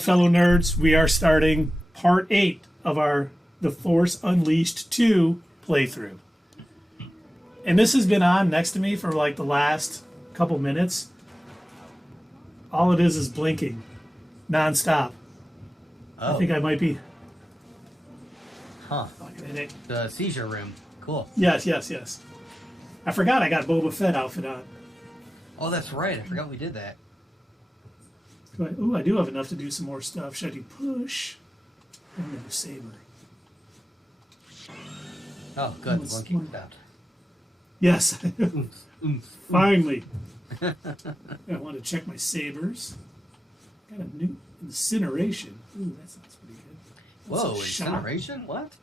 Fellow nerds, we are starting part 8 of our The Force Unleashed 2 playthrough. And this has been on next to me for like the last couple minutes. All it is blinking non-stop. Oh. I think I might be... Huh. The seizure room. Cool. Yes. I forgot I got Boba Fett outfit on. Oh, that's right. I forgot we did that. Ooh, I do have enough to do some more stuff. Should I do push? I'm going to do saber. Oh, good. One kicked out. Yes. Finally. I want to check my sabers. Got a new incineration. Ooh, that sounds pretty good. That's whoa, incineration? What?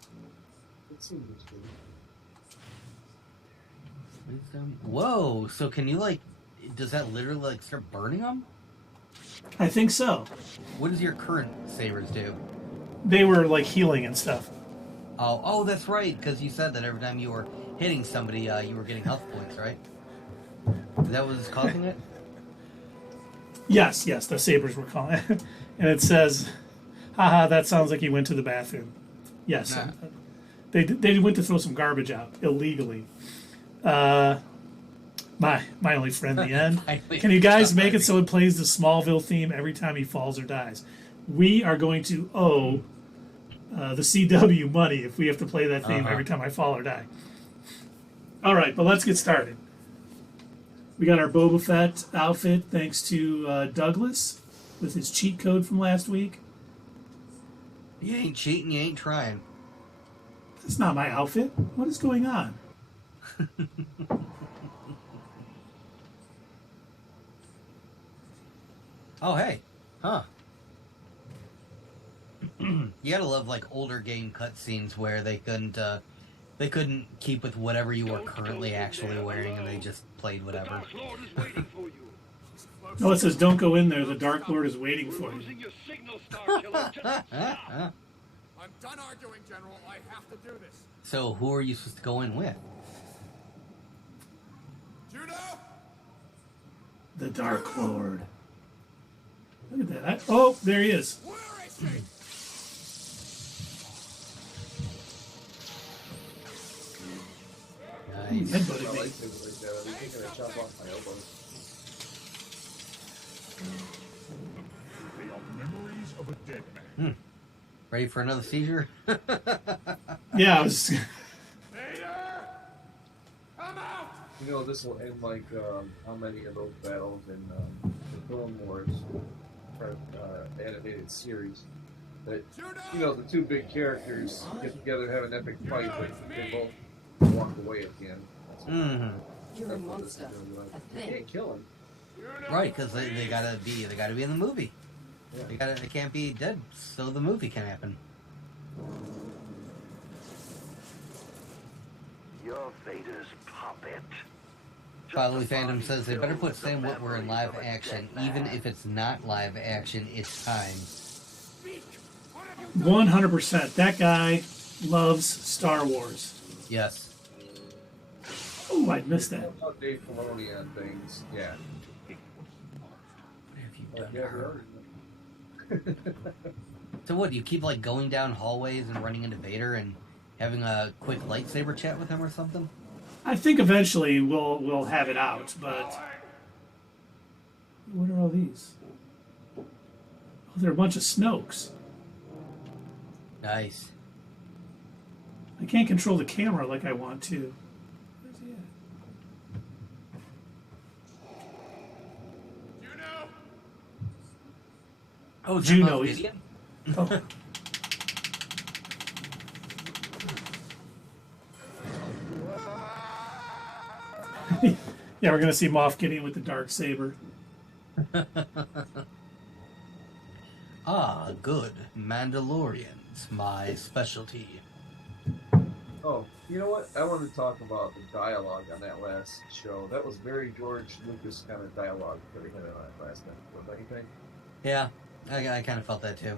Wisdom. Whoa, so can you, like, does that literally, like, start burning them? I think so. What does your current sabers do? They were, like, healing and stuff. Oh, that's right, because you said that every time you were hitting somebody, you were getting health points, right? Is that what was causing it? Yes, the sabers were calling it. And it says, haha, that sounds like you went to the bathroom. Yes. Nah. They went to throw some garbage out illegally. My only friend, the end. Can you guys make it so it plays the Smallville theme every time he falls or dies? We are going to owe the CW money if we have to play that theme every time I fall or die. All right, but let's get started. We got our Boba Fett outfit thanks to Douglas with his cheat code from last week. You ain't cheating, you ain't trying. That's not my outfit. What is going on? Oh, hey. Huh. You gotta love, like, older game cutscenes where they couldn't keep with whatever you were currently actually wearing, and they just played whatever. No, it says, don't go in there. The Dark Lord is waiting for you. I'm done arguing, General. I have to do this. So, who are you supposed to go in with? Juno? The Dark Lord. Look at that. Oh, there he is. Where is he? Nice. Headbutted me. They are memories of a dead man. Ready for another seizure? Yeah, I was... Vader! Come out! You know, this will end like how many of those battles in the Clone Wars animated series. That, you know, the two big characters get together, have an epic fight, but they both walk away at the end. You're a monster. You can't kill him. Right, because they gotta be in the movie. Yeah. They can't be dead, so the movie can happen. You're Vader's puppet. Fatherly Fandom says they better put Sam Witwer in live action, even if it's not live action. It's time. 100%. That guy loves Star Wars. Yes. Oh, I missed that. About Dave Filoni on things, yeah. What have you done to her? So what, do you keep like going down hallways and running into Vader and having a quick lightsaber chat with him or something? I think eventually we'll have it out, but... What are all these? Oh, they're a bunch of Snokes. Nice. I can't control the camera like I want to. Where's he at? Juno! Oh, Juno Moff is... Gideon? Oh. Yeah, we're going to see Moff Gideon with the dark saber. Ah, good. Mandalorians, my specialty. Oh, you know what? I want to talk about the dialogue on that last show. That was very George Lucas kind of dialogue that we had on that last night. Don't you think? Yeah, I kind of felt that too.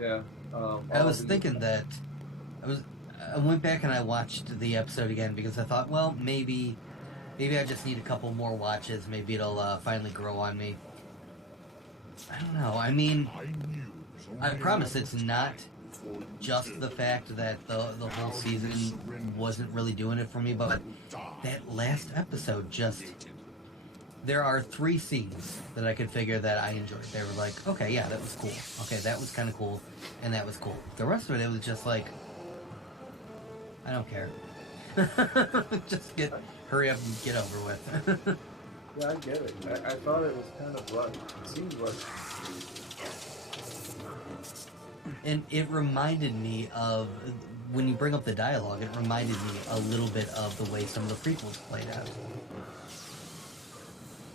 Yeah. I was thinking that I went back and I watched the episode again because I thought, well, maybe I just need a couple more watches. Maybe it'll finally grow on me. I don't know. I mean, I promise it's not just the fact that the whole season wasn't really doing it for me, but that last episode just... There are 3 scenes that I could figure that I enjoyed. They were like, okay, yeah, that was cool. Okay, that was kind of cool, and that was cool. The rest of it was just like, I don't care. Just hurry up and get over with. Yeah, I get it. I thought it was kind of rushed. It seemed rushed. And it reminded me of, when you bring up the dialogue, it reminded me a little bit of the way some of the prequels played out.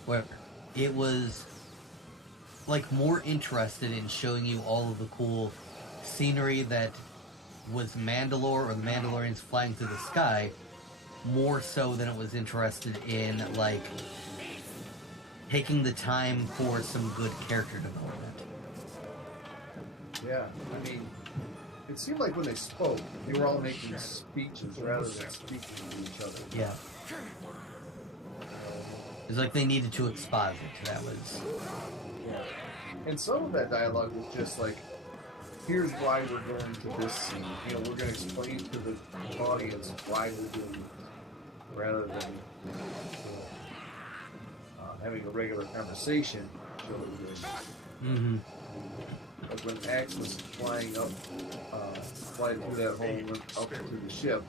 Where it was, like, more interested in showing you all of the cool scenery that was Mandalore or the Mandalorians flying through the sky, more so than it was interested in, like, taking the time for some good character development. Yeah, I mean, it seemed like when they spoke, they were all making speeches rather than speaking to each other. Yeah. It was like they needed to exposit. That was... Yeah. And some of that dialogue was just like, here's why we're going to this scene. You know, we're going to explain to the audience why we're doing this, rather than having a regular conversation. Mm-hmm. Like when Axe was flying up, flying through that hole and went up to the ship,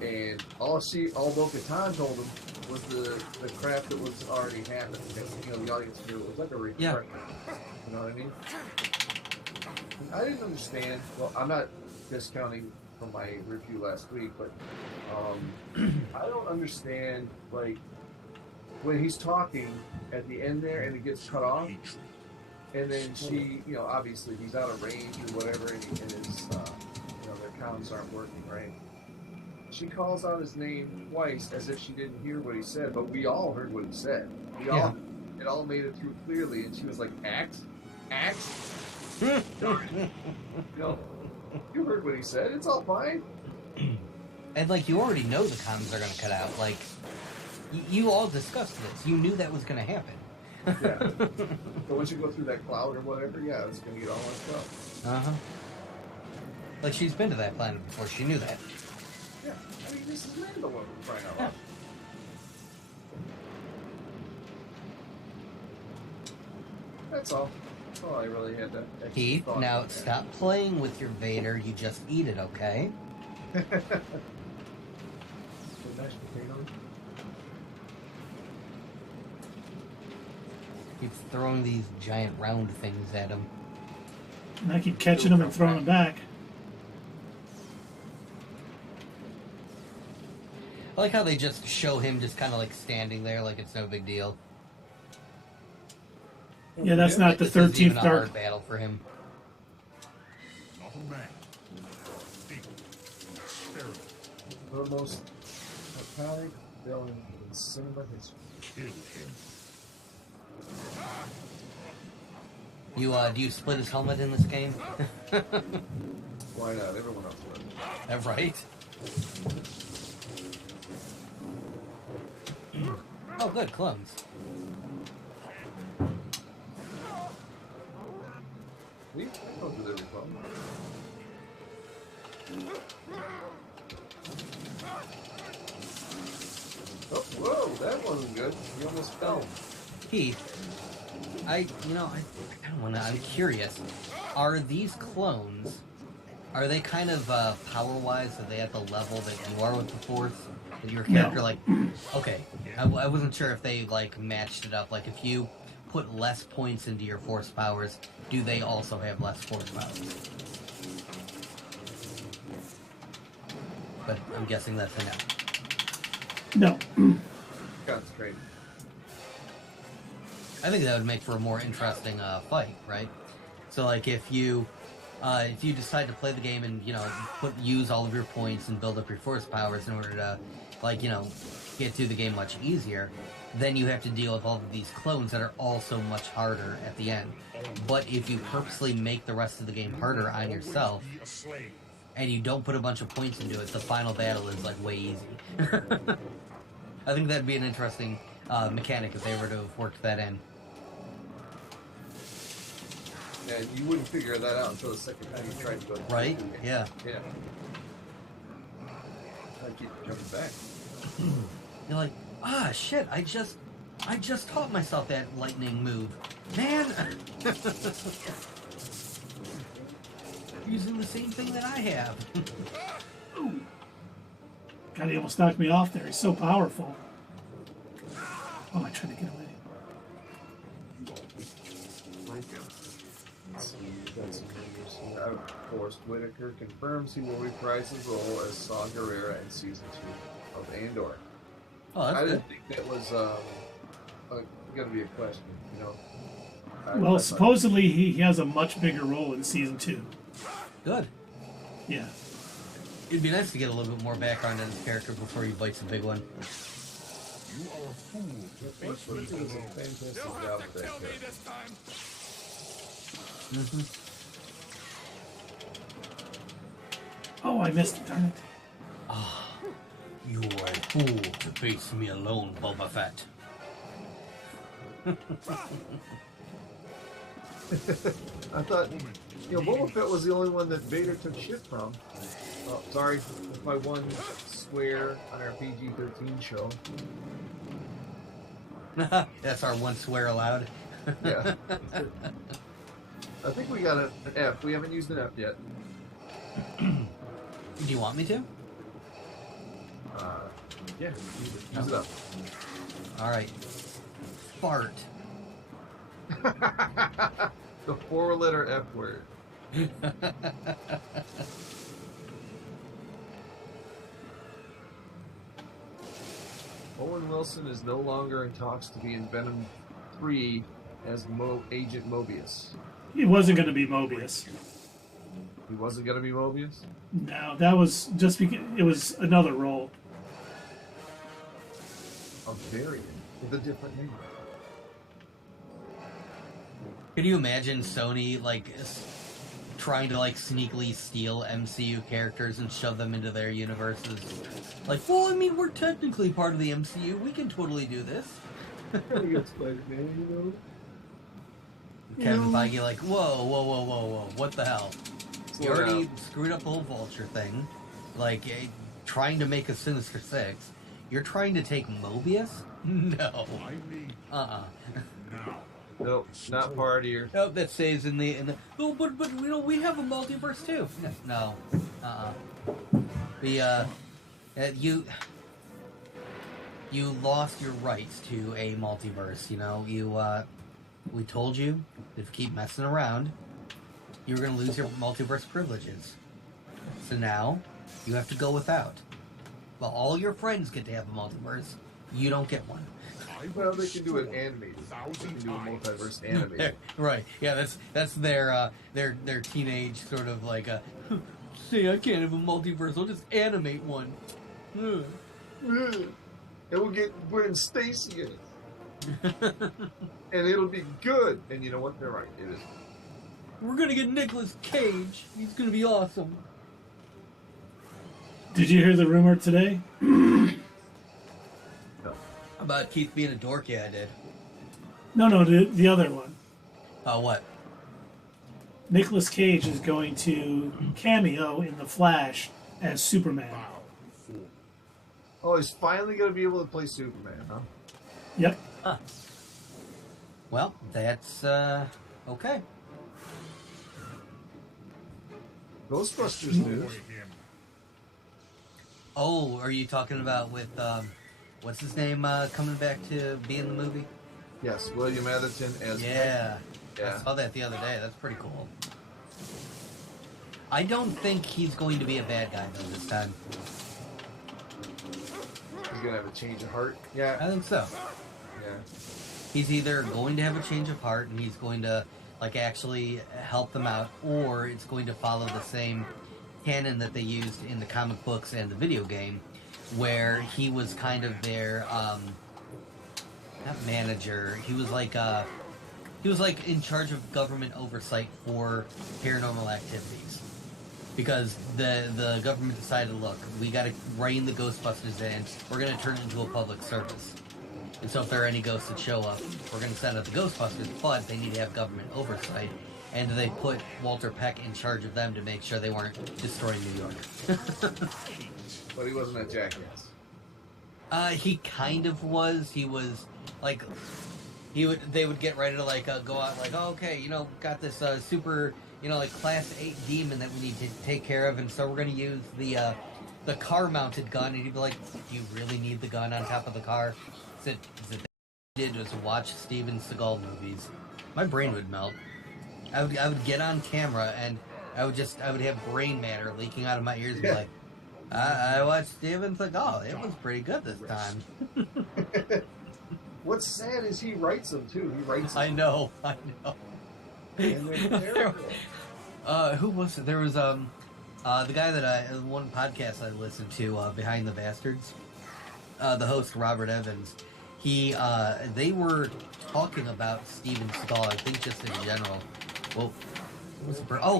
and all Bo-Katan told him was the crap that was already happening. You know, the audience knew it was like a refresher. Yeah. You know what I mean? I didn't understand. Well, I'm not discounting from my review last week, but I don't understand, like, when he's talking at the end there and it gets cut off, and then she, you know, obviously he's out of range or whatever, and his, you know, their comms aren't working, right? She calls out his name twice as if she didn't hear what he said, but we all heard what he said. It all made it through clearly, and she was like, Axe? Darn it. You know, you heard what he said. It's all fine. And, like, you already know the comms are going to cut out. Like, you all discussed this. You knew that was going to happen. Yeah. But once you go through that cloud or whatever, yeah, it's going to get all messed up. Uh-huh. Like, she's been to that planet before. She knew that. Yeah. I mean, this is Mandalore for crying out loud. That's all. That's all I really had to extra Heath, thought now about that. stop playing with your Vader. You just eat it, okay? The mashed potatoes. Keeps throwing these giant round things at him. And I keep catching them and throwing them back. I like how they just show him just kind of like standing there like it's no big deal. Yeah, that's not the This isn't 13th even a Dark. hard battle for him. Not a man. People. Sterile. The most iconic villain in cinema history. Kill him. You do you split his helmet in this game? Why not? Everyone else would. Right? Oh, good clones. See? I know who they're from. Oh, whoa, that wasn't good. You almost fell. Heath, I don't want to. I'm curious. Are these clones? Are they kind of power-wise? Are they at the level that you are with the Force? That your character, No. like, okay, I wasn't sure if they like matched it up. Like, if you put less points into your Force powers, do they also have less Force powers? But I'm guessing that's a no. No. Concentrate. I think that would make for a more interesting fight, right? So, like, if you decide to play the game and, you know, use all of your points and build up your Force powers in order to, like, you know, get through the game much easier, then you have to deal with all of these clones that are also much harder at the end. But if you purposely make the rest of the game harder on yourself, Be a slave. and you don't put a bunch of points into it, the final battle is, like, way easy. I think that'd be an interesting mechanic if they were to have worked that in. And you wouldn't figure that out until the second time you tried to go. Right? Yeah. Yeah. I keep jumping back. You're like, shit! I just taught myself that lightning move, man. Using the same thing that I have. God, he almost knocked me off there. He's so powerful. Oh, I tried to get away. Forrest Whitaker confirms he will reprise his role as Saw Gerrera in season 2 of Andor. Oh, that's I good. didn't think that was going to be a question, you know. Well, supposedly he has a much bigger role in season 2. Good. Yeah. It'd be nice to get a little bit more background on his character before he bites a big one. You are a fool to face me Whitaker does a alone. fantastic job with that character. Mm-hmm. Oh, I missed it. Darn it. You are a fool to face me alone, Boba Fett. I thought, Boba Fett was the only one that Vader took shit from. Oh, sorry if I one swear on our PG-13 show. That's our one swear allowed. Yeah. I think we got an F. We haven't used an F yet. Do you want me to? Yeah, use it up. Alright. Fart. The 4-letter F word. Owen Wilson is no longer in talks to be in Venom 3 as Agent Mobius. He wasn't going to be Mobius. He wasn't going to be Mobius? No, that was just because it was another role. A variant with a different name. Can you imagine Sony, trying to, sneakily steal MCU characters and shove them into their universes? Well, I mean, we're technically part of the MCU. We can totally do this. It's Spider-Man, you know? Kevin Feige, whoa, what the hell? You Slow already down. screwed up the whole Vulture thing. Trying to make a Sinister Six. You're trying to take Mobius? No. I mean, Uh-uh. now. Nope, not part here. Nope, that stays in the... Oh, but we have a multiverse, too. No. Uh-uh. You lost your rights to a multiverse, we told you, if you keep messing around, you were going to lose your multiverse privileges. So now, you have to go without. Well, all your friends get to have a multiverse. You don't get one. Well, they can do it animated. They can do a multiverse animated. Right. Yeah, that's their teenage sort of say I can't have a multiverse, I'll just animate one. Ugh. And we'll get Gwen Stacy in it. And it'll be good. And you know what? They're right. It is. We're gonna get Nicolas Cage. He's gonna be awesome. Did you hear the rumor today? No. About Keith being a dork? Yeah, I did. No, the other one. Oh, what? Nicolas Cage is going to cameo in The Flash as Superman. Oh, he's finally going to be able to play Superman, huh? Yep. Huh. Well, that's okay. Ghostbusters news. Avoid him. Oh, are you talking about with what's his name coming back to be in the movie? Yes, William Atherton as Yeah. Yeah. I saw that the other day. That's pretty cool. I don't think he's going to be a bad guy though this time. He's going to have a change of heart. I Yeah. think so. Yeah. He's either going to have a change of heart and he's going to actually help them out, or it's going to follow the same canon that they used in the comic books and the video game, where he was kind of their not manager. He was in charge of government oversight for paranormal activities. Because the government decided, look, we got to rein the Ghostbusters in. We're going to turn it into a public service. And so if there are any ghosts that show up, we're going to send out the Ghostbusters, but they need to have government oversight. and they put Walter Peck in charge of them to make sure they weren't destroying New York. But he wasn't a jackass. He kind of was. He was like, they would get ready to like go out like, oh, okay, you know, got this super, you know, like class 8 demon that we need to take care of, and so we're gonna use the car mounted gun, and he'd be like, do you really need the gun on top of the car? Is it that did was watch Steven Seagal movies. My brain would melt. I would get on camera and I would have brain matter leaking out of my ears and be like, I watched Steven Seagal. It was pretty good this time. What's sad is he writes them too. He writes them. I know. And they're terrible. Who was it? There was the guy that one podcast I listened to, Behind the Bastards. The host Robert Evans. They were talking about Steven Seagal, I think just in general. Well,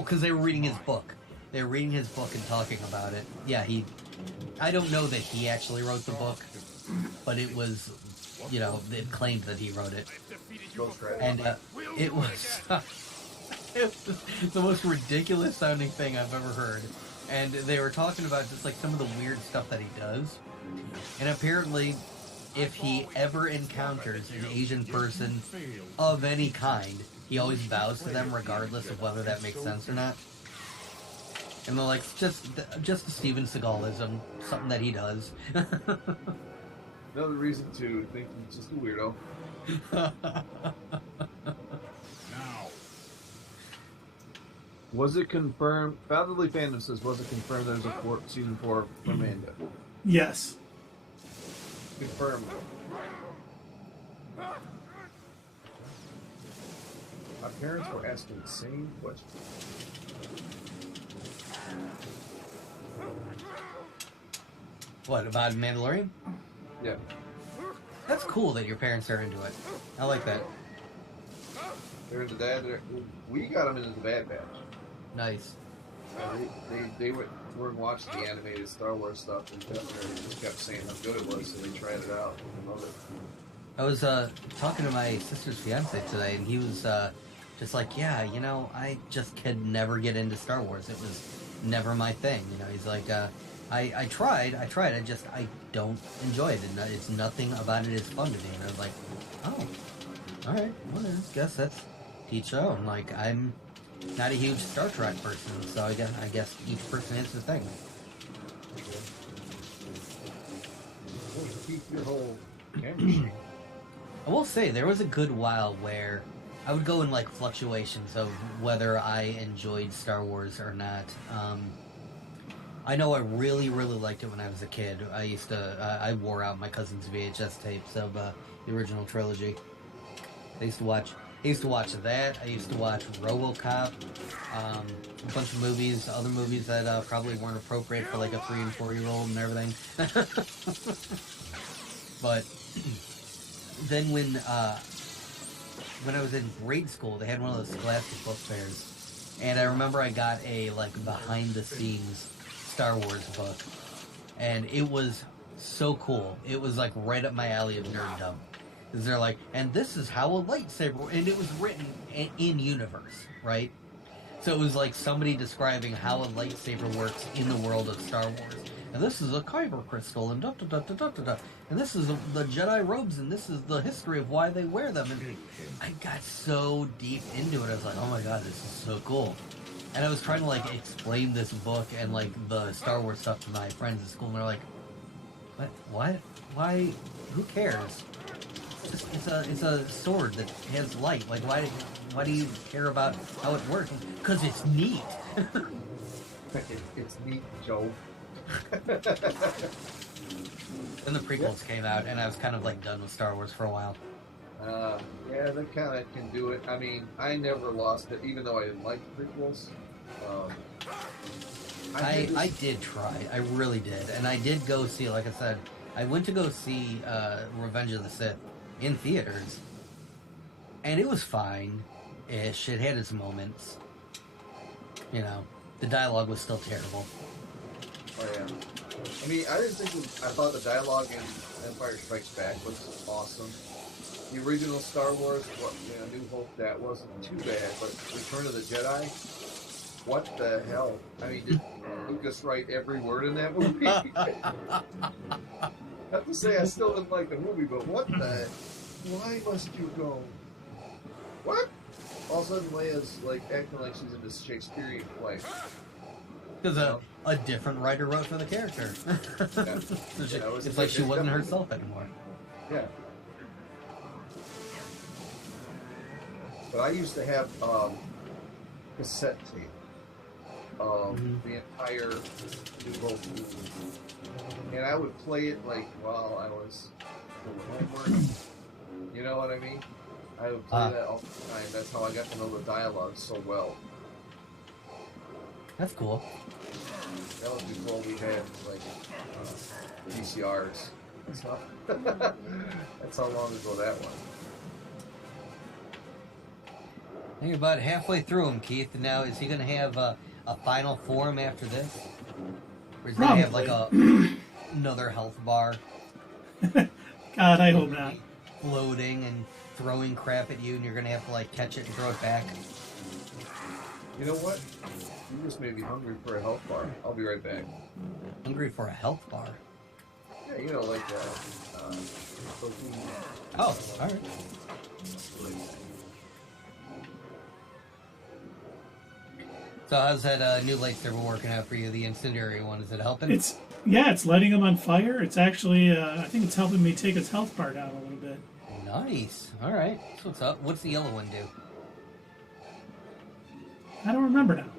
because they were reading his book. They were reading his book and talking about it. Yeah, I don't know that he actually wrote the book, but it was, you know, it claimed that he wrote it. And it was the most ridiculous sounding thing I've ever heard. And they were talking about just like some of the weird stuff that he does. And apparently, if he ever encounters an Asian person of any kind, he always bows to them regardless of whether that makes sense or not. And they're like, just a Steven Seagalism, something that he does. Another reason to think he's just a weirdo. Now, Was it confirmed? Fatherly Fandom says, was it confirmed there's a season 4 for Amanda? Yes. Confirmed. My parents were asking the same question. What, about Mandalorian? Yeah. That's cool that your parents are into it. I like that. They're into that. We got them into the Bad Batch. Nice. They were watching the animated Star Wars stuff and just kept saying how good it was, so they tried it out and loved it. I was talking to my sister's fiance today, and he was just like, yeah, you know, I just could never get into Star Wars. It was never my thing. You know, he's like, I tried, I don't enjoy it, and it's nothing about it is fun to me. And I was like, oh, all right, well, I guess that's each their own. Like, I'm not a huge Star Trek person, so I guess each person has their thing. Keep your whole camera stream. I will say, there was a good while where I would go in, like, fluctuations of whether I enjoyed Star Wars or not. I know I really, really liked it when I was a kid. I wore out my cousin's VHS tapes of the original trilogy. I used to watch that. I used to watch RoboCop, a bunch of movies, other movies that probably weren't appropriate for, like, a 3 and 4-year-old and everything. But then when I was in grade school, they had one of those Scholastic book fairs, and I remember I got a like behind the scenes Star Wars book, and it was so cool. It was like right up my alley of nerddom. Because they're like, and this is how a lightsaber, and it was written in universe, right? So it was like somebody describing how a lightsaber works in the world of Star Wars. And this is a kyber crystal, and da-da-da-da-da-da-da. And this is the Jedi robes, and this is the history of why they wear them. And I got so deep into it, I was like, oh my god, this is so cool. And I was trying to, like, explain this book and, like, the Star Wars stuff to my friends at school, and they're like, what? Why? Who cares? It's a sword that has light. Like, why do you care about how it works? Because it's neat. It's neat, Joe. Then the prequels came out, and I was kind of like done with Star Wars for a while. Yeah, they kind of can do it. I mean, I never lost it, even though I didn't like the prequels. I did try. I really did. And I did go see, like I said, I went to go see Revenge of the Sith in theaters. And it was fine-ish. It had its moments. You know, the dialogue was still terrible. Oh, yeah. I mean, I didn't think. I thought the dialogue in Empire Strikes Back was awesome. The original Star Wars, New Hope, that wasn't too bad, but Return of the Jedi, what the hell? I mean, did Lucas write every word in that movie? I have to say, I still didn't like the movie, but what the? Why must you go? What? All of a sudden, Leia's like acting like she's in this Shakespearean play. Because a different writer wrote for the character. Yeah. So it's like she wasn't herself anymore. Yeah. But I used to have cassette tape of the entire New Hope movie. And I would play it like while I was doing homework. You know what I mean? I would play that all the time. That's how I got to know the dialogue so well. That's cool. That was before we had like VCRs and stuff. That's how long ago that was. I think about halfway through him, Keith. Now, is he going to have a final form after this? Or is he going to have like another health bar? God, I hope not. Floating and throwing crap at you, and you're going to have to like catch it and throw it back. You know what? You just made me hungry for a health bar. I'll be right back. Hungry for a health bar? Yeah, you know, like protein. Oh, all right. So how's that new lightsaber working out for you? The incendiary one, is it helping? It's lighting him on fire. It's actually, I think it's helping me take his health bar down a little bit. Nice. All right. So what's up? What's the yellow one do? I don't remember now.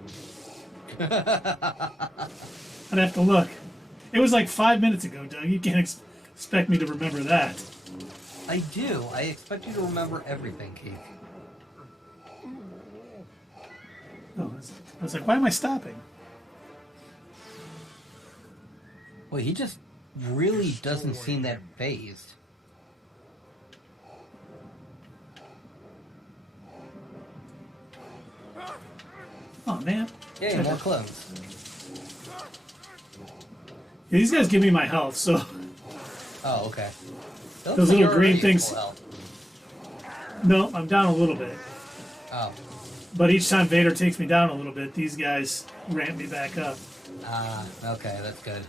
I'd have to look. It was like 5 minutes ago, Doug. You can't expect me to remember that. I do. I expect you to remember everything, Keith. Oh, I was like, why am I stopping? Well, he just really doesn't seem that phased. Oh, man. Yeah, more clones. Yeah, these guys give me my health, so... Oh, okay. Those little green things... No, I'm down a little bit. Oh. But each time Vader takes me down a little bit, these guys ramp me back up. Ah, okay, that's good.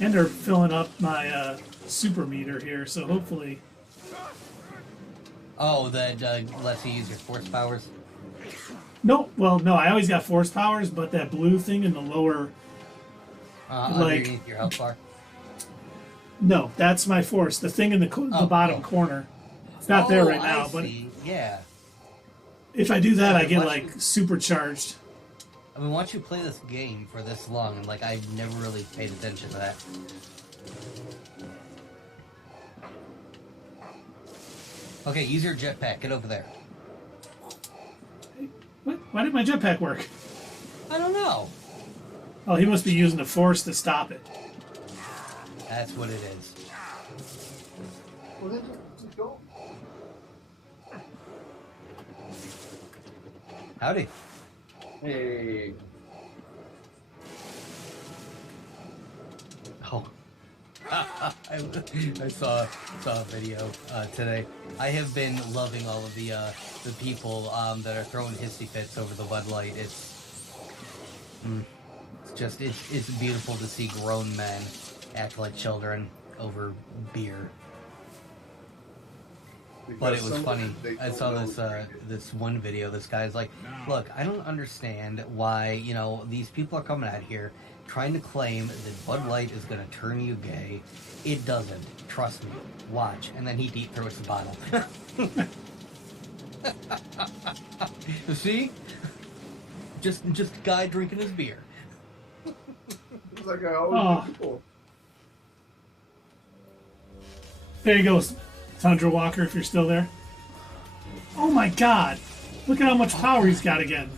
And they're filling up my super meter here, so hopefully... Oh, that lets you use your force powers? No, well, no, I always got force powers, but that blue thing in the lower... underneath your health bar? No, that's my force. The thing in the bottom corner. It's not there right now, but... Yeah. If I do that, I get, like, supercharged. I mean, once you play this game for this long, like, I've never really paid attention to that. Okay, use your jetpack. Get over there. What? Why did my jetpack work? I don't know. Oh, he must be using the force to stop it. That's what it is. Well, then just go. Howdy. Hey. Oh. I saw a video today. I have been loving all of the people that are throwing hissy fits over the Bud Light. It's beautiful to see grown men act like children over beer. But it was funny. I saw this one video. This guy's like, look, I don't understand why, these people are coming out here trying to claim that Bud Light is going to turn you gay. It doesn't. Trust me. Watch. And then he deep throats the bottle. See? Just a guy drinking his beer. It's like I always people. There you go, Tundra Walker, if you're still there. Oh my god! Look at how much power he's got again.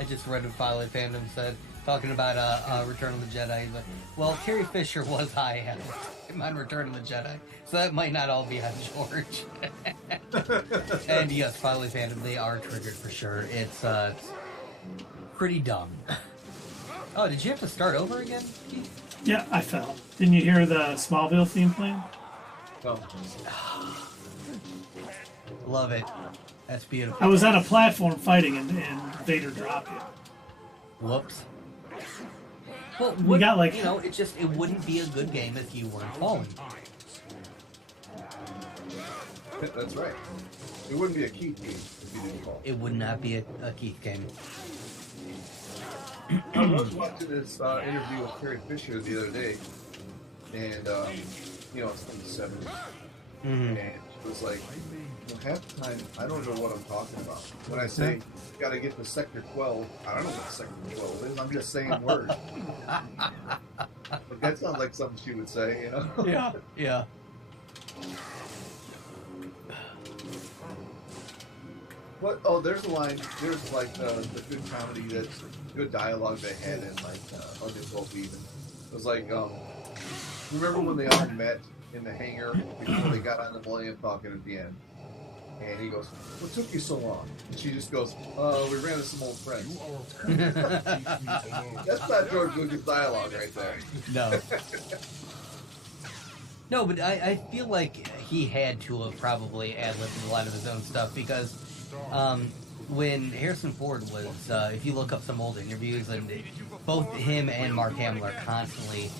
I just read what Filey Fandom said, talking about Return of the Jedi. He's like, well, Carrie Fisher was high at the time on Return of the Jedi, so that might not all be on George. And yes, Filey Fandom, they are triggered for sure. It's pretty dumb. Oh, did you have to start over again? Yeah, I fell. Didn't you hear the Smallville theme playing? No. Love it. That's beautiful. I was on a platform fighting, and Vader dropped it. Whoops. Well, We got like you know, it wouldn't be a good game if you weren't falling. That's right. It wouldn't be a Keith game if you didn't fall. It would not be a Keith game. I was watching this interview with Carrie Fisher the other day, and you know, it's from the 70s, and it was like, half the time I don't know what I'm talking about. When I say you got to get to Sector 12, I don't know what Sector 12 is. I'm just saying words. But that sounds like something she would say, you know? Yeah, yeah. What? Oh, there's a line. There's like the good comedy, that's good dialogue they had in like Uncontrolled Even. It was like, remember when they all met in the hangar before they got on the Millennium Falcon at the end? And he goes, "What took you so long?" And she just goes, "We ran into some old friends." That's not George Lucas dialogue right there. No. No, but I feel like he had to have probably ad-libbed a lot of his own stuff because when Harrison Ford was, if you look up some old interviews, and both him and Mark Hamill are constantly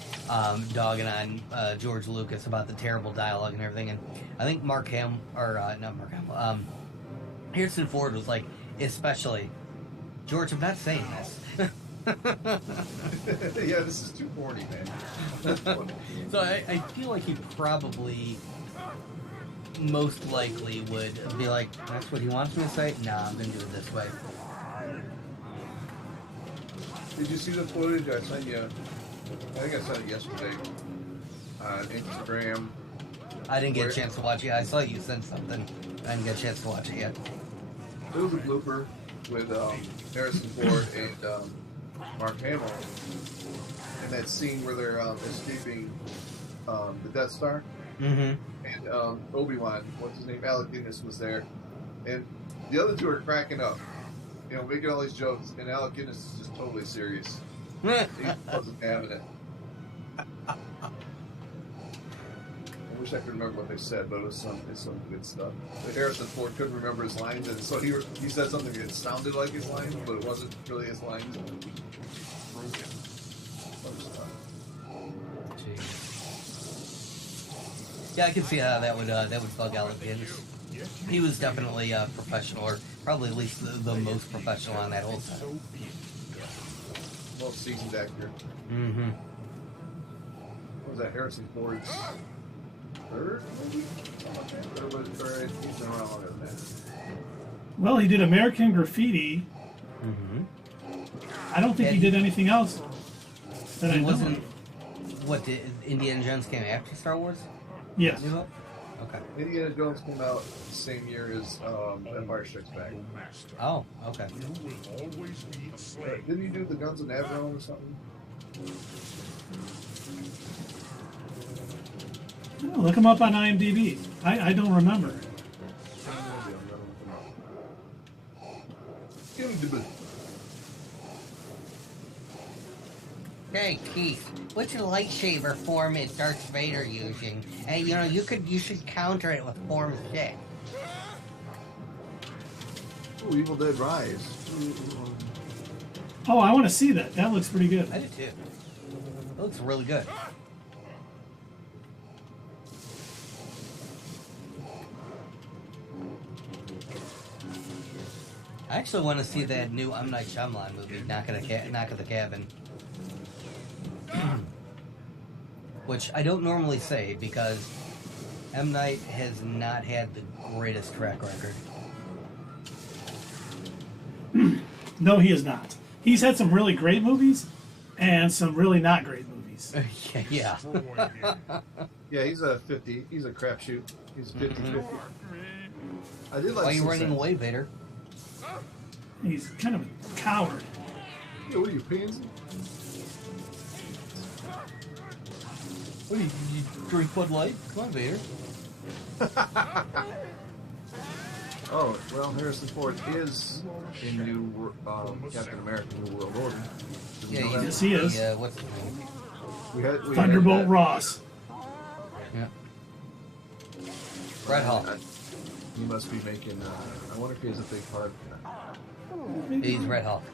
dogging on George Lucas about the terrible dialogue and everything, and I think Harrison Ford was like, especially, George, I'm not saying this. Yeah, this is too corny, man. So I feel like he probably most likely would be like, that's what he wants me to say? Nah, I'm going to do it this way. Did you see the footage I sent you? I think I sent it yesterday on Instagram. I didn't get a chance to watch it. I saw you send something. I didn't get a chance to watch it yet. It was a blooper with Harrison Ford and Mark Hamill. And that scene where they're escaping the Death Star. Mm-hmm. And Obi-Wan, what's his name? Alec Guinness was there. And the other two are cracking up. You know, making all these jokes. And Alec Guinness is just totally serious. He wasn't having it. I wish I could remember what they said, but it's some good stuff. But Harrison Ford couldn't remember his lines, and so he said something that sounded like his lines, but it wasn't really his lines. Yeah, I can see how that would bug Alec Guinness. He was definitely a professional, or probably at least the most professional on that whole set. Most seasoned actor. Mm-hmm. What was that, Harrison Ford's third movie? Or he's been around longer than that. Well, he did American Graffiti. Mm-hmm. I don't think he did anything else. That He I wasn't. know. What, did Indiana Jones came after Star Wars? Yes. New Hope? Okay. Indiana Jones came out the same year as Empire Strikes Back. Oh, okay. Didn't he do the Guns of Navarone or something? Oh, look him up on IMDb. I don't remember. Hey Keith, which lightsaber form is Darth Vader using? Hey, you know, you should counter it with Form 6. Oh, Evil Dead Rise. Oh, I want to see that. That looks pretty good. I do too. It looks really good. I actually want to see that new M. Night Shyamalan movie, Knock at the Cabin. Which I don't normally say because M. Night has not had the greatest track record. No, he is not. He's had some really great movies and some really not great movies. Yeah. Yeah, he's a 50. He's a crapshoot. He's 50-50. I did like. Why are you running away, Vader? He's kind of a coward. Yeah, what are you, pansy? What do you drink Bud Light? Come on, Vader. Oh, well, Harrison Ford is in New Captain America: New World Order. Did you know that? Yes, he is. Yeah, what's his name? We Thunderbolt had Ross. Yeah. Red Hawk. He must be making. I wonder if he has a big part. He's Red Hawk.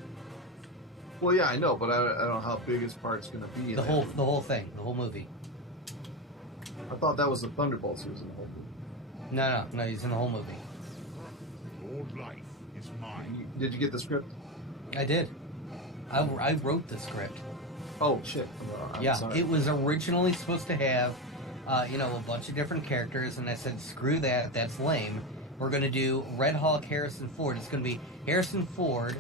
Well, yeah, I know, but I don't know how big his part's going to be. The whole thing, the whole movie. I thought that was the Thunderbolts he was in the whole movie. No, he's in the whole movie. Your life is mine. Did you get the script? I did. I wrote the script. Oh shit! I'm sorry. It was originally supposed to have, a bunch of different characters, and I said, screw that, that's lame. We're gonna do Red Hawk Harrison Ford. It's gonna be Harrison Ford,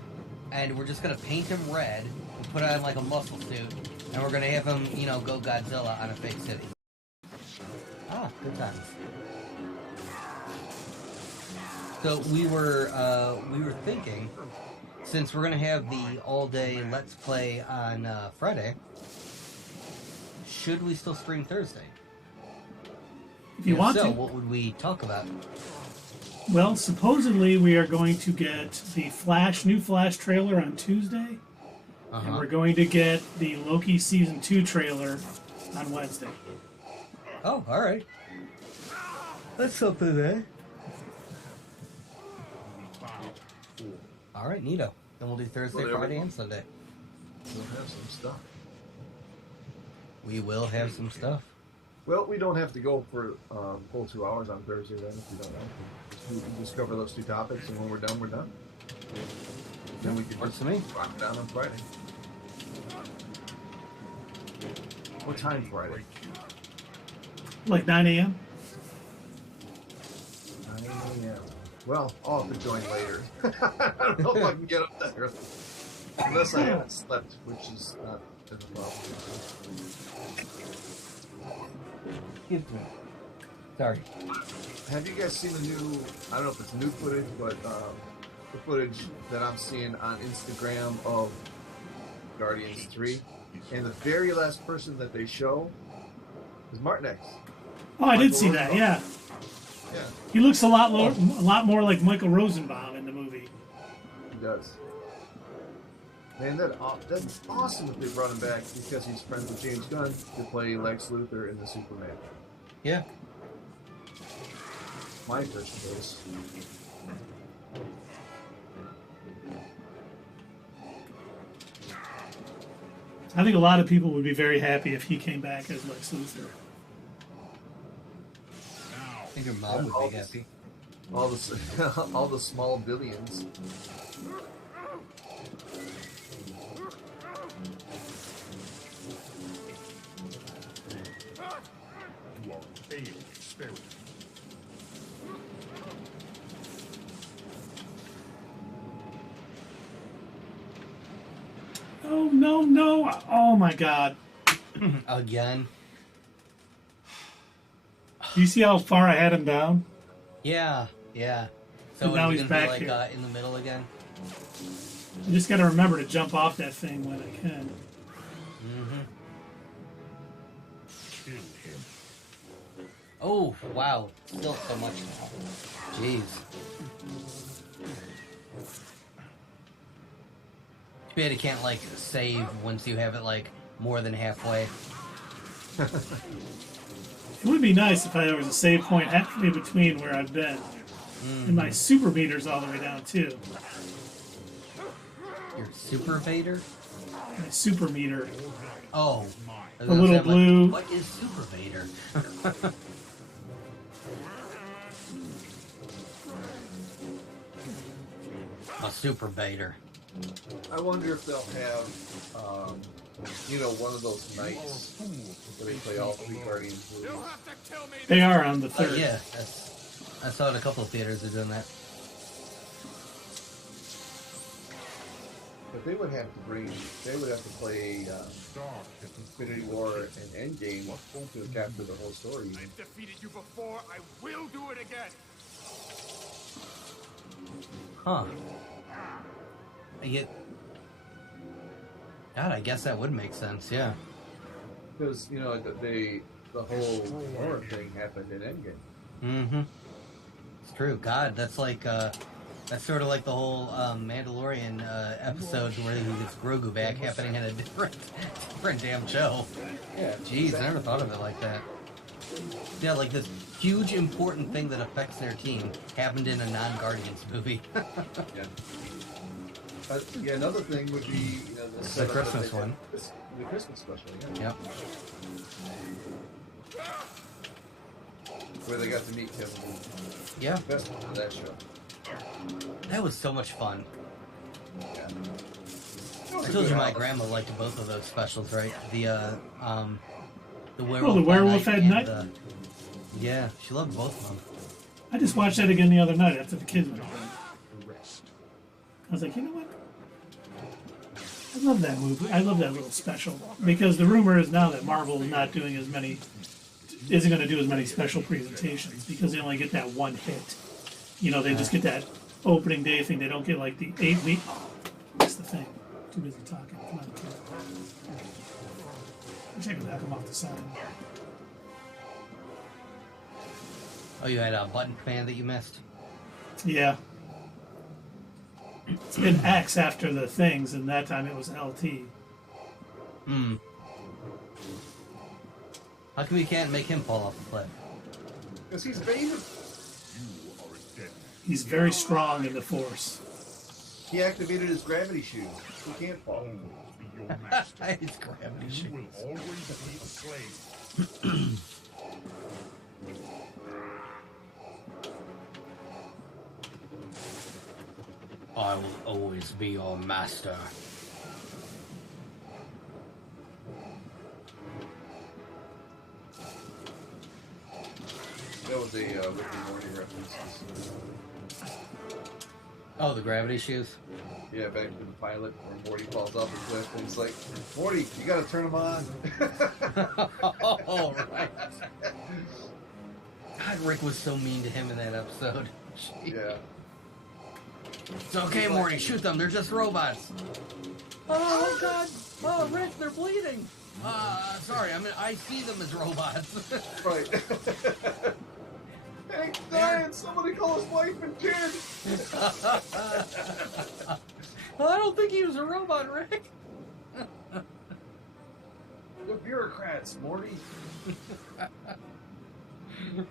and we're just gonna paint him red and put on like a muscle suit, and we're gonna have him, go Godzilla on a fake city. Ah, good times. So we were thinking, since we're gonna have the all-day Let's Play on Friday, should we still stream Thursday? If you want so, to. what would we talk about? Well, supposedly we are going to get the new Flash trailer on Tuesday, and we're going to get the Loki Season 2 trailer on Wednesday. Oh, alright. That's something, eh? Alright, neato. Then we'll do Thursday, Whatever. Friday, and Sunday. We'll have some stuff. We will have some stuff. Well, we don't have to go for full 2 hours on Thursday then, if you don't want to. We can just cover those 2 topics, and when we're done, we're done. Then we can Works just for me. rock it down on Friday. What time Friday? Like 9 a.m.? 9 a.m. Well, I'll have to join later. I don't know if I can get up that early. Unless I haven't slept, which is not a problem. Excuse me. Sorry. Have you guys seen the new, I don't know if it's new footage, but the footage that I'm seeing on Instagram of Guardians 3? And the very last person that they show is Martin X. Oh, I did Michael see that, Rosenbaum. yeah. Yeah, He looks a lot more like Michael Rosenbaum in the movie. he does. Man, that's awesome that they brought him back because he's friends with James Gunn to play Lex Luthor in the Superman. Yeah. My first choice. I think a lot of people would be very happy if he came back as Lex Luthor. I think your mom would be happy. All the all the small billions. You are a failed experiment. Oh, no. Oh, my God. Again? Do you see how far I had him down? Yeah. So now he's gonna back be here. in the middle again? I just got to remember to jump off that thing when I can. Mm-hmm. Kill him. Oh, wow. Still so much now. Jeez. Too bad it can't, save once you have it, more than halfway. It would be nice if there was a save point halfway between where I've been. And my super meter's all the way down, too. Your Super Vader? My super meter. Oh. The little blue. What is Super Vader? A Super Vader. I wonder if they'll have, one of those nights where they play all 3 Guardians movies. They are on the 3rd. Yeah. I saw it a couple of theaters are doing that. But they would have to play Infinity War and Endgame to capture the whole story. I've defeated you before. I will do it again. Huh. God, I guess that would make sense, yeah. Because, the whole horror thing happened in Endgame. Mm-hmm. It's true. God, that's like that's sort of like the whole Mandalorian episode where he gets Grogu back happening in a different damn show. Yeah. Jeez, I never thought of it like that. Yeah, like this huge important thing that affects their team happened in a non-Guardians movie. Yeah. Yeah, another thing would be, you know, The Christmas one. The Christmas special, yeah. Yep. Where they got to meet Kevin. Yeah. Best part of that show. That was so much fun. Yeah. I told you my grandma liked both of those specials, right? The werewolf. Oh, the werewolf at night. Yeah, she loved both of them. I just watched that again the other night after the kids went to bed. I was like, you know what? I love that movie. I love that little special because the rumor is now that Marvel is not doing as many, isn't going to do as many special presentations because they only get that one hit. You know, they just get that opening day thing. They don't get like the 8-week. Oh, that's the thing. Too busy talking. Come on, kid. Check it out. Come off the side. Oh, you had a button command that you missed? Yeah. It's been X after the things, and that time it was LT. Hmm. How come you can't make him fall off the cliff? Because he's Vader. He's very strong in the Force. He activated his gravity shoe. He can't fall. It's gravity shoes. You will always be a slave. I will always be your master. That was a Rick and Morty reference. Oh, the gravity shoes? Yeah, back to the pilot where Morty falls off the cliff and he's like, Morty, you gotta turn them on. Oh, right. God, Rick was so mean to him in that episode. Yeah. It's okay, Morty, shoot them, they're just robots. Oh, God. Oh, Rick, they're bleeding. Sorry, I see them as robots. Right. Hey, Diane, somebody call his wife and kid. I don't think he was a robot, Rick. The bureaucrats, Morty.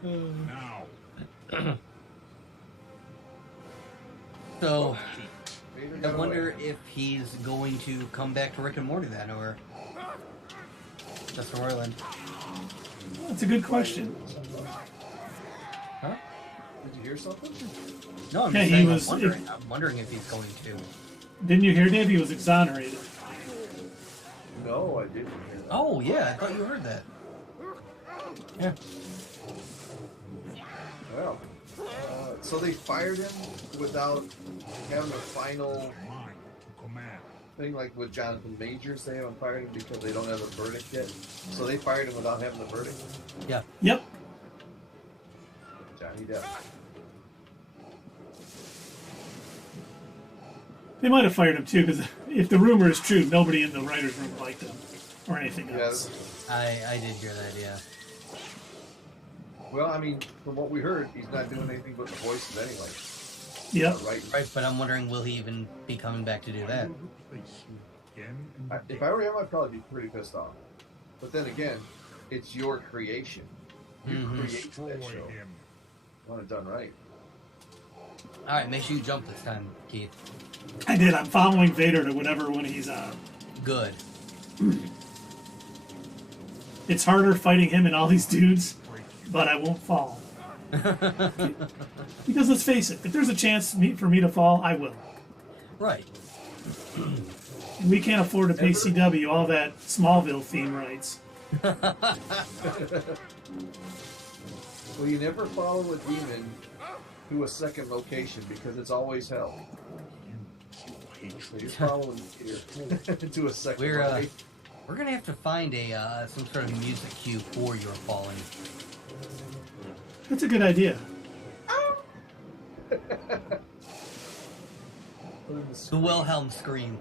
Now. So, Vader I got wonder away. if he's going to come back to Rick and Morty then, or just Roiland. Well, that's a good question. Huh? Did you hear something? No, I'm Yeah, just he saying, was- I'm wondering if he's going to. Didn't you hear, Dave? He was exonerated. No, I didn't hear that. Oh, yeah, I thought you heard that. Yeah. Well, so they fired him without having a final Mine to command. thing like with Jonathan Majors. They haven't fired him because they don't have a verdict yet. So they fired him without having the verdict. Yeah. Yep. Johnny Depp. They might have fired him too, because if the rumor is true, nobody in the writers' room liked him or anything Yeah. else. I did hear that, yeah. Well, I mean, from what we heard, he's not doing anything but the voices anyway. Yep. Right. Right, but I'm wondering, will he even be coming back to do that? Replace you again and If I were him, I'd probably be pretty pissed off. But then again, it's your creation. You Mhm. create destroy that show. him. Want it done right. Alright, make sure you jump this time, Keith. I did. I'm following Vader to whatever one he's on. Good. It's harder fighting him and all these dudes, but I won't fall. Because let's face it, if there's a chance for me to fall, I will. Right. And we can't afford to pay CW all that Smallville theme rights. Well, you never follow a demon to a second location because it's always hell. So you're following here to a second location. We're gonna have to find a some sort of music cue for your falling. That's a good idea. The Wilhelm scream.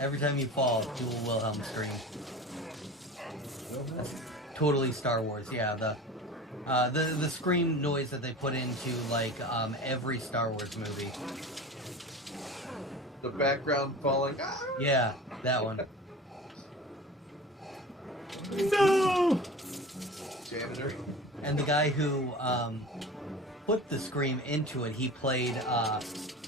Every time you fall, do a Wilhelm scream. That's totally Star Wars. Yeah, The scream noise that they put into like every Star Wars movie. The background falling. Ah! Yeah, that one. No! Janitor. And the guy who put the scream into it, he played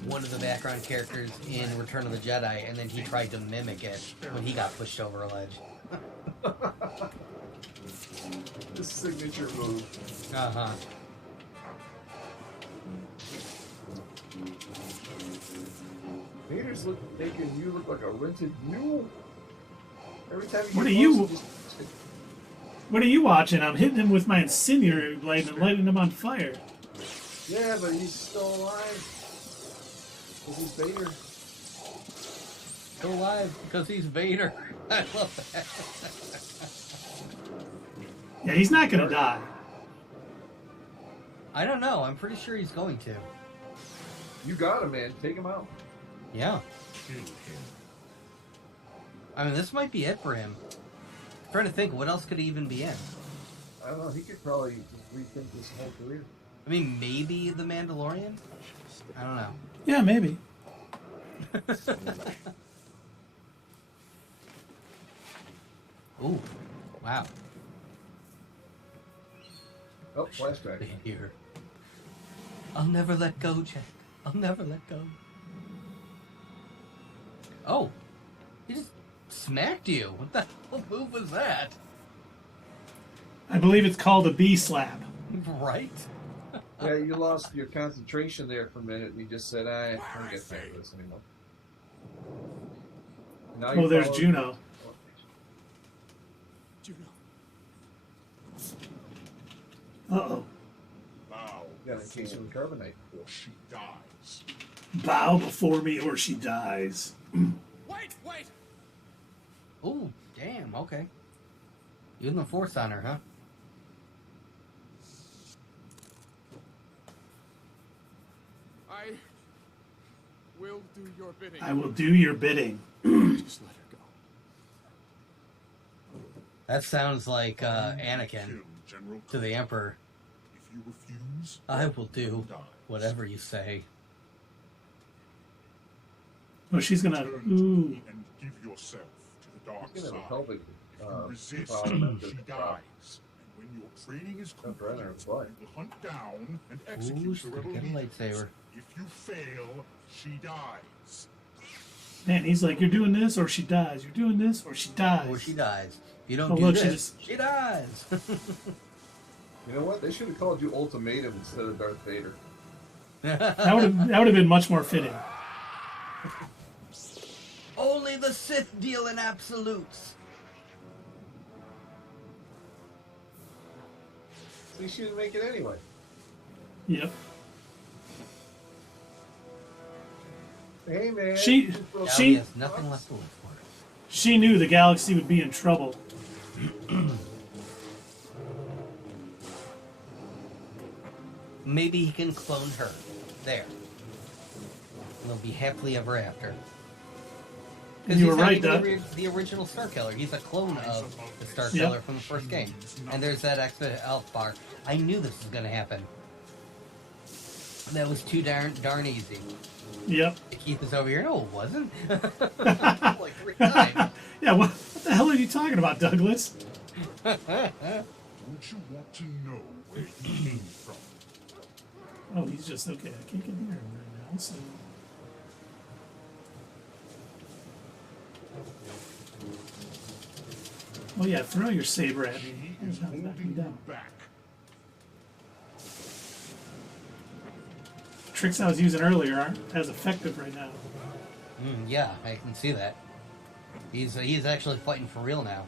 one of the background characters in Return of the Jedi, and then he tried to mimic it when he got pushed over a ledge. The signature move. Uh-huh. Vader's making you look like a rented mule. Every time you What get are you- close, What are you watching? I'm hitting him with my incendiary blade and lighting him on fire. Yeah, but he's still alive. This is Vader. Still alive because he's Vader. I love that. Yeah, he's not gonna die. I don't know. I'm pretty sure he's going to. You got him, man. Take him out. Yeah. I mean, this might be it for him. I'm trying to think, what else could he even be in? I don't know. He could probably rethink his whole career. I mean, maybe The Mandalorian? I don't know. Yeah, maybe. Ooh, wow. Oh, flashback. Here. I'll never let go, Jack. I'll never let go. Oh, he just smacked you. What the hell move was that? I believe it's called a bee slap. Right? Yeah, you lost your concentration there for a minute, and you just said, I don't get this anymore. Now Oh, there's Juno. Uh-oh. Bow You got a case of carbonite. or she dies. Bow before me or she dies. Wait! Ooh, damn, okay. Using the Force on her, huh? I will do your bidding. I will do your bidding. Just let her go. That sounds like Kill Anakin General to the Emperor. If you refuse, I will do die. whatever you say. Oh, she's gonna. Ooh. And give yourself to the dark He's side. gonna have a pelvic If you resist, problem she dies. And when your training is Not right on her complete, butt. you will hunt down and Ooh, execute she's the gonna rebel get a leaders. lightsaber. If you fail, she dies. Man, he's like, you're doing this or she dies. You're doing this or she dies. Or she dies. If you don't Oh, do look, she this, she dies. You know what? They should have called you Ultimatum instead of Darth Vader. That would have been much more fitting. Only the Sith deal in absolutes. So she didn't make it anyway. Yep. Hey, man. She Now he she has nothing left to live for. she knew the galaxy would be in trouble. Maybe he can clone her. There. And they'll be happily ever after. You were right, Doug. The original Starkiller. He's a clone of the Starkiller from the first game. And there's that extra health bar. I knew this was going to happen. That was too darn easy. Yep. Keith is over here. No, it wasn't. Like 3 times. Yeah. What the hell are you talking about, Douglas? Don't you want to know where you came from? Oh, he's just okay. I can't get near him right now. So. Oh yeah, throw your saber at me. He is Knock me holding you down. back. Tricks I was using earlier aren't as effective right now. Yeah, I can see that. He's actually fighting for real now.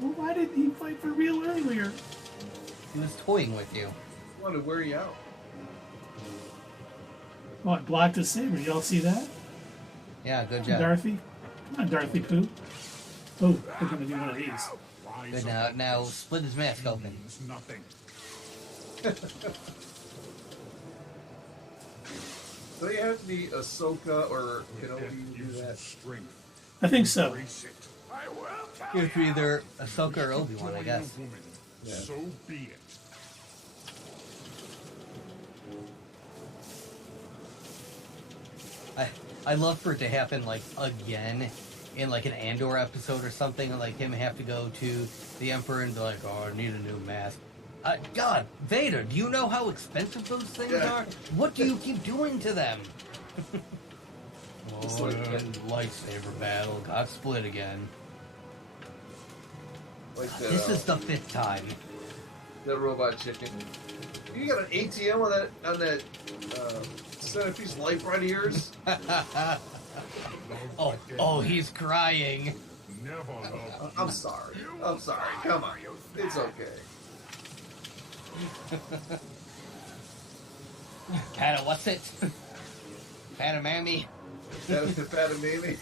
Well, why didn't he fight for real earlier? He was toying with you. I wanted to wear you out. Oh, I blocked his saber. Y'all see that? Yeah, good job. Dorothy? Come on, Dorothy Pooh. Oh, we're gonna do one of these. Rise Good, up now split his mask open. means nothing. So you have to be Ahsoka or Kenobi to do Use that. strength. I think so. Embrace it. It's either Ahsoka or Obi-Wan, I guess. Woman, So be it. I love for it to happen like again in like an Andor episode or something, and like him have to go to the Emperor and be like, "Oh, I need a new mask." God, Vader, do you know how expensive those things are? What do you keep doing to them? It's Oh, like- lightsaber battle got split again. Like This is the 5th time. that robot chicken. You got an ATM on that centerpiece life right of yours? Oh, he's crying. Never love. I'm sorry. I'm sorry. Come on. It's okay. Kinda, what's it? Panamami. Fat Mimi.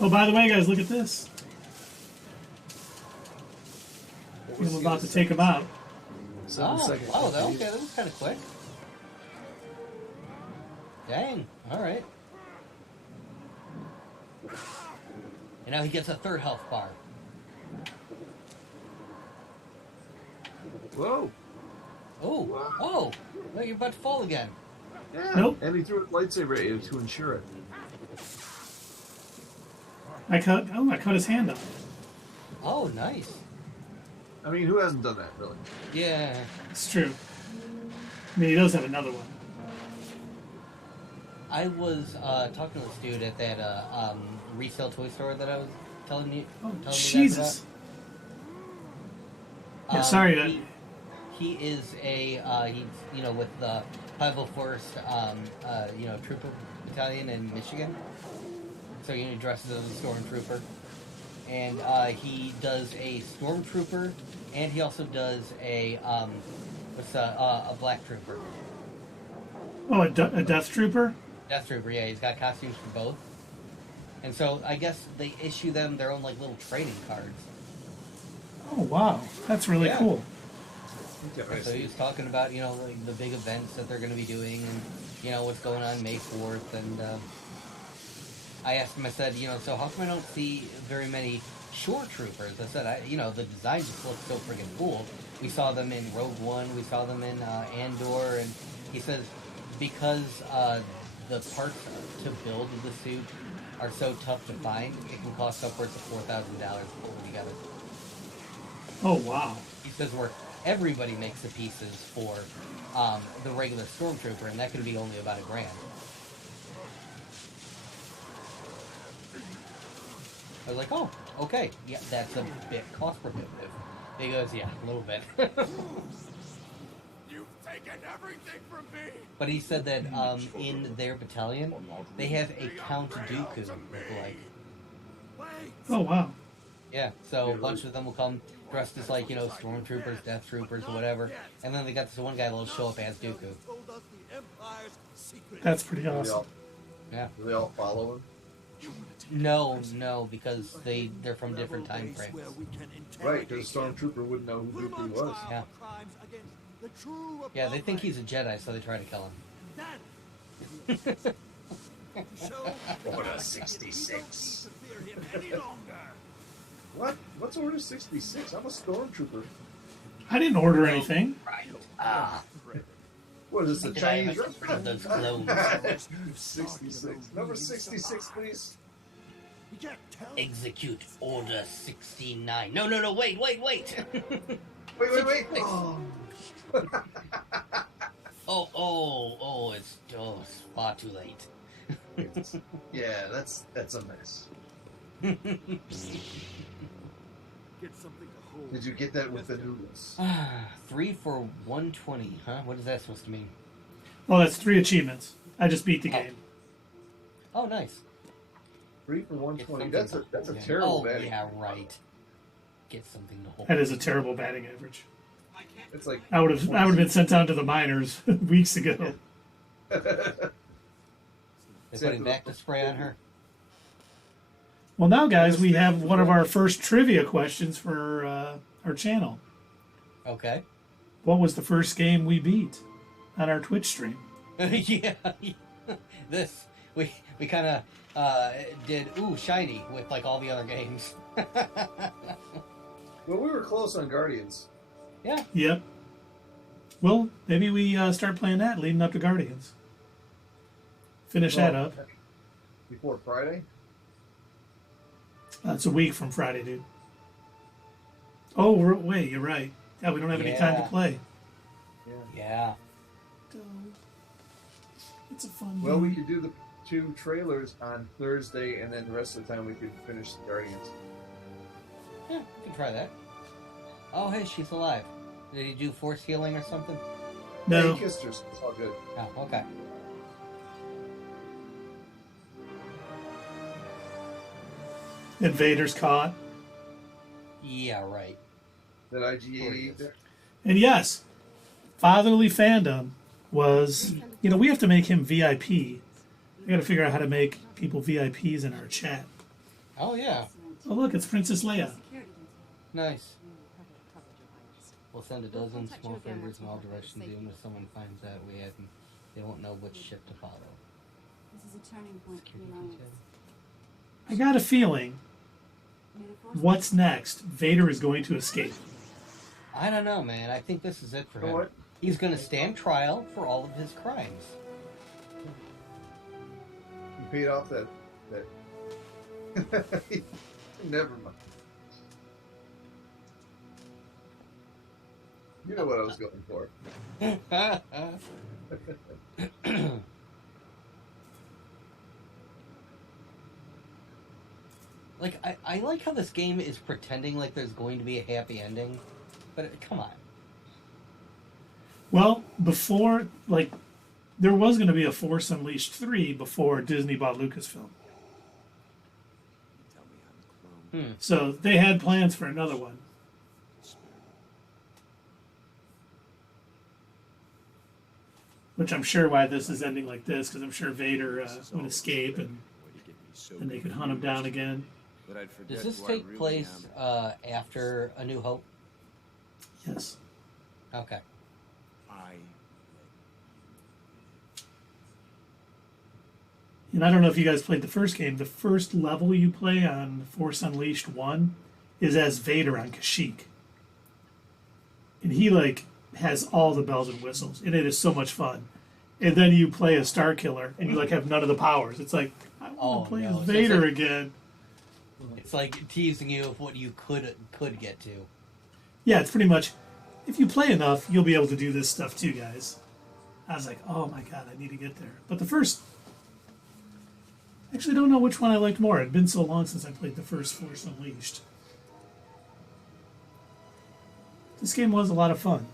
Oh, by the way, guys, look at this. I'm about to take him out. Oh, wow, okay, that was kind of quick. Dang, alright. And now he gets a 3rd health bar. Whoa. Oh, no, you're about to fall again. Yeah. Nope. And he threw a lightsaber at you to ensure it. I cut his hand off. Oh, nice. I mean, who hasn't done that, really? Yeah. It's true. I mean, he does have another one. I was talking to this dude at that resale toy store that I was telling you. Oh, telling you guys Jesus. about. Yeah, sorry. He is he's with the 501st trooper battalion in Michigan. So he dresses as a stormtrooper, and he does a stormtrooper, and he also does a black trooper. Oh, a Death Trooper? Death Trooper, yeah, he's got costumes for both. And so I guess they issue them their own like little trading cards. Oh, wow. That's really Yeah. cool. So he was talking about, like the big events that they're going to be doing and, what's going on May 4th. And I asked him, I said, so how come I don't see very many shore troopers? I said, the design just looks so friggin' cool. We saw them in Rogue One, we saw them in Andor, and he says because the parts to build the suit are so tough to find, it can cost upwards of $4,000 to put them together. Oh, wow. He says where everybody makes the pieces for the regular stormtrooper, and that could be only about $1,000. I was like, oh, okay, yeah, that's a bit cost prohibitive. He goes, yeah, a little bit. You've taken everything from me. But he said that in their battalion, they have a Count Dooku look-alike. Oh, wow. Yeah, so a bunch of them will come dressed as like, stormtroopers, death troopers, or whatever. And then they got this one guy that'll show up as Dooku. That's pretty awesome. Yeah. Do they all follow him? No, because they're from different time frames. Right, because a stormtrooper wouldn't know who Dooku was. Yeah. Yeah, they think he's a Jedi, so they try to kill him. Order 66. What? What's Order 66? I'm a stormtrooper. I didn't order anything. What is this, a Did I Chinese get rid of those clones? 66. Number 66, please. Execute Order 69. No, wait. Wait. Oh. It's far too late. Yeah, that's a mess. Did you get that with the noodles? 3 for 120, huh? What is that supposed to mean? Oh, that's 3 achievements. I just beat the game. Oh, nice. 3 for 120. Get That's a something- terrible Oh, batting. yeah, right. Get something to hold. That is a terrible batting average. It's like I would have been sent down to the minors weeks ago. They're putting back the spray on her. Well, now, guys, we have one of our first trivia questions for our channel. Okay. What was the first game we beat on our Twitch stream? Yeah. This we kind of did shiny with like all the other games. Well, we were close on Guardians. Yeah. Yep. Well, maybe we start playing that leading up to Guardians. Finish that up. Before Friday? It's a week from Friday, dude. Oh, wait, you're right. Yeah, we don't have any time to play. Yeah. It's a fun Well, we game. could do the 2 trailers on Thursday, and then the rest of the time we could finish the Guardians. Yeah, we can try that. Oh, hey, she's alive. Did he do force healing or something? Yeah, No. he kissed her, so it's all good. Oh, okay. And Vader's caught. Yeah, right. That IG-88 there? And yes, fatherly fandom was, we have to make him VIP. We got to figure out how to make people VIPs in our chat. Oh, yeah. Oh, look, it's Princess Leia. Nice. We'll send a dozen small favors in all directions, even if someone finds out we hadn't. They won't know which ship to follow. This is a turning point for the Alliance. I got a feeling what's next? Vader is going to escape. I don't know, man. I think this is it for You know him. what? He's going to stand trial for all of his crimes. He paid off that. Never mind. You know what I was going for. Like, I like how this game is pretending like there's going to be a happy ending, but come on. Well, before, there was going to be a Force Unleashed 3 before Disney bought Lucasfilm. So they had plans for another one. Which I'm sure why this is ending like this, because I'm sure Vader would escape and they could hunt him down again. Does this take place after A New Hope? Yes. Okay. And I don't know if you guys played the first game. The first level you play on Force Unleashed 1 is as Vader on Kashyyyk. And he, has all the bells and whistles. And it is so much fun. And then you play a Starkiller and you, have none of the powers. It's like, I want to play as Vader again. It's like teasing you of what you could get to. Yeah, it's pretty much, if you play enough, you'll be able to do this stuff too, guys. I was like, oh my god, I need to get there. But the first... I actually don't know which one I liked more. It had been so long since I played the first Force Unleashed. This game was a lot of fun.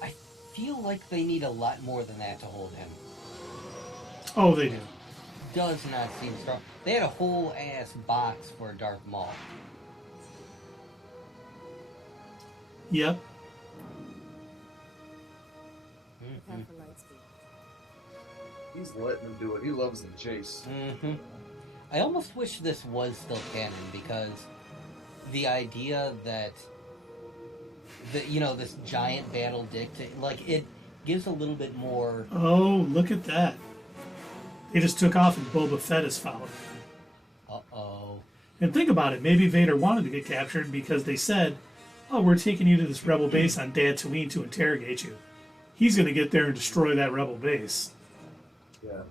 I feel like they need a lot more than that to hold him. Oh, they do. Does not seem strong. They had a whole ass box for Darth Maul. Yep. He's letting him do it. He loves the chase. I almost wish this was still canon, because the idea that this giant battle dictate, it gives a little bit more. Oh, look at that. They just took off and Boba Fett is following. Uh-oh. And think about it. Maybe Vader wanted to get captured because they said, oh, we're taking you to this rebel base on Dantooine to interrogate you. He's going to get there and destroy that rebel base. Yeah.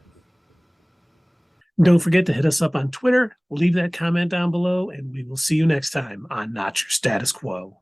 Don't forget to hit us up on Twitter, leave that comment down below, and we will see you next time on Not Your Status Quo.